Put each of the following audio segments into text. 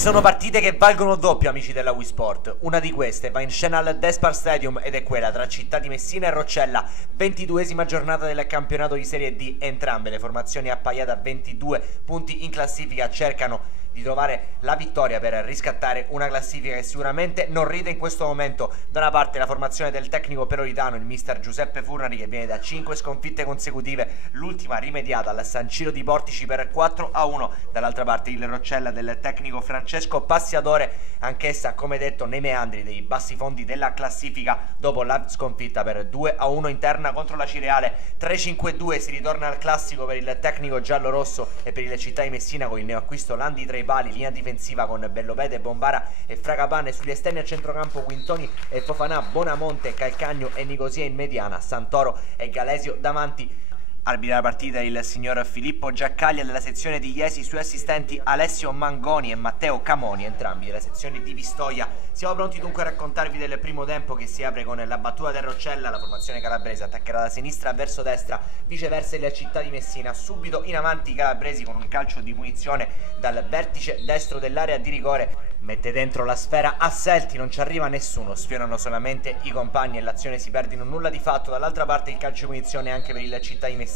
sono partite che valgono doppio, amici della Wii Sport. Una di queste va in scena al Despar Stadium ed è quella tra Città di Messina e Roccella, 22esima giornata del campionato di Serie D. Entrambe le formazioni appaiate a 22 punti in classifica cercano di trovare la vittoria per riscattare una classifica che sicuramente non ride in questo momento. Da una parte la formazione del tecnico peloritano, il mister Giuseppe Furnari, che viene da 5 sconfitte consecutive, l'ultima rimediata al San Ciro di Portici per 4-1. Dall'altra parte il Roccella del tecnico Francesco Passiatore, anch'essa come detto nei meandri dei bassi fondi della classifica dopo la sconfitta per 2-1 interna contro la Cireale. 3-5-2 si ritorna al classico per il tecnico giallorosso e per il Città di Messina con il neoacquisto Landi tra i pali, linea difensiva con Bellopede, Bombara e Fragapane, sugli esterni a centrocampo Quintoni e Fofanà, Bonamonte, Calcagno e Nicosia in mediana, Santoro e Galesio davanti. Arbitra la partita il signor Filippo Giaccaglia della sezione di Iesi, sui assistenti Alessio Mangoni e Matteo Camoni, entrambi della sezione di Pistoia. Siamo pronti dunque a raccontarvi del primo tempo che si apre con la battuta del Roccella. La formazione calabrese attaccherà da sinistra verso destra, viceversa la Città di Messina. Subito in avanti i calabresi con un calcio di punizione dal vertice destro dell'area di rigore. Mette dentro la sfera Asselti, non ci arriva nessuno, sfiorano solamente i compagni e l'azione si perde in un nulla di fatto. Dall'altra parte il calcio di punizione anche per il Città di Messina.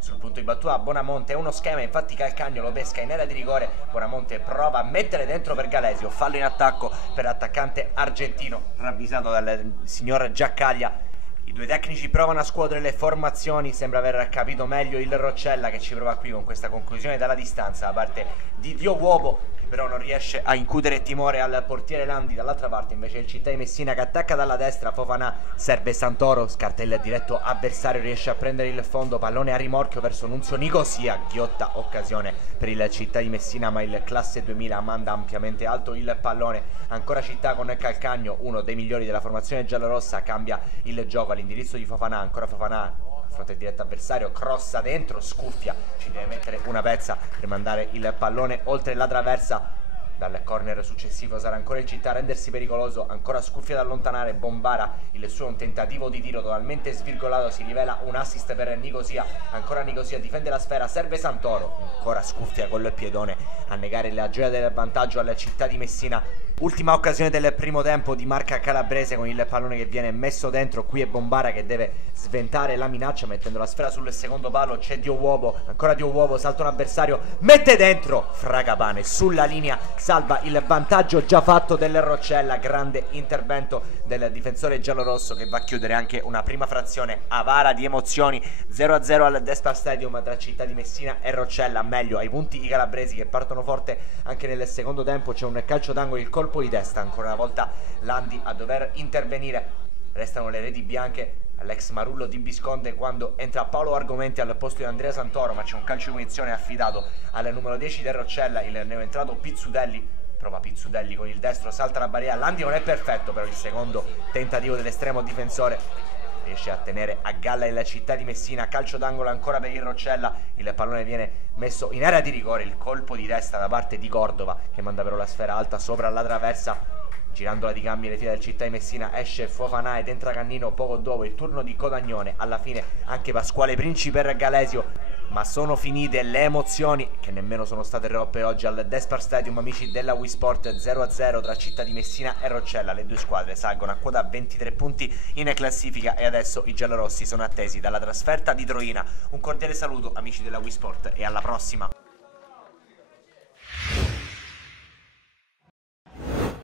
Sul punto di battuta Bonamonte è uno schema, infatti Calcagno lo pesca in area di rigore. Bonamonte prova a mettere dentro per Galesio, fallo in attacco per l'attaccante argentino ravvisato dal signor Giaccaglia. I due tecnici provano a scuotere le formazioni, sembra aver capito meglio il Roccella che ci prova qui con questa conclusione dalla distanza da parte di Dio Uovo, che però non riesce a incutere timore al portiere Landi. Dall'altra parte invece il Città di Messina che attacca dalla destra, Fofanà serve Santoro, scarta il diretto avversario, riesce a prendere il fondo, pallone a rimorchio verso Nunzio Nicosia, ghiotta occasione per il Città di Messina ma il classe 2000 manda ampiamente alto il pallone. Ancora Città con Calcagno, uno dei migliori della formazione giallorossa, cambia il gioco all'indirizzo di Fofanà, ancora Fofanà a fronte del diretto avversario, crossa dentro, scuffia, ci deve mettere una pezza per mandare il pallone oltre la traversa. Dal corner successivo sarà ancora il Città a rendersi pericoloso, ancora scuffia da allontanare Bombara, il suo un tentativo di tiro totalmente svirgolato, si rivela un assist per Nicosia, ancora Nicosia difende la sfera, serve Santoro, ancora scuffia col piedone a negare la gioia del vantaggio alla Città di Messina. Ultima occasione del primo tempo di marca calabrese con il pallone che viene messo dentro, qui è Bombara che deve sventare la minaccia mettendo la sfera sul secondo palo, c'è Dio Uovo, ancora Dio Uovo, salta un avversario, mette dentro, Fragapane sulla linea, salva il vantaggio già fatto del Roccella. Grande intervento del difensore giallorosso che va a chiudere anche una prima frazione avara di emozioni. 0-0 al Despar Stadium tra Città di Messina e Roccella, meglio ai punti i calabresi che partono forte anche nel secondo tempo. C'è un calcio d'angolo, il colpo di testa, ancora una volta Landi a dover intervenire. Restano le reti bianche all'ex Marullo di Bisconde quando entra Paolo Argomenti al posto di Andrea Santoro, ma c'è un calcio di punizione affidato al numero 10 del Roccella, il neoentrato Pizzudelli. Prova Pizzudelli con il destro, salta la barriera, Landi non è perfetto, però il secondo tentativo dell'estremo difensore riesce a tenere a galla la Città di Messina. Calcio d'angolo ancora per il Roccella, il pallone viene messo in area di rigore, il colpo di testa da parte di Cordova che manda però la sfera alta sopra la traversa. Girandola di cambio le fila del Città di Messina esce Fofanà ed entra Cannino poco dopo, il turno di Codagnone, alla fine anche Pasquale Princi per Galesio. Ma sono finite le emozioni che nemmeno sono state roppe oggi al Despar Stadium, amici della Wii Sport. 0-0 tra Città di Messina e Roccella, le due squadre salgono a quota 23 punti in classifica e adesso i giallorossi sono attesi dalla trasferta di Troina. Un cordiale saluto amici della Wii Sport e alla prossima.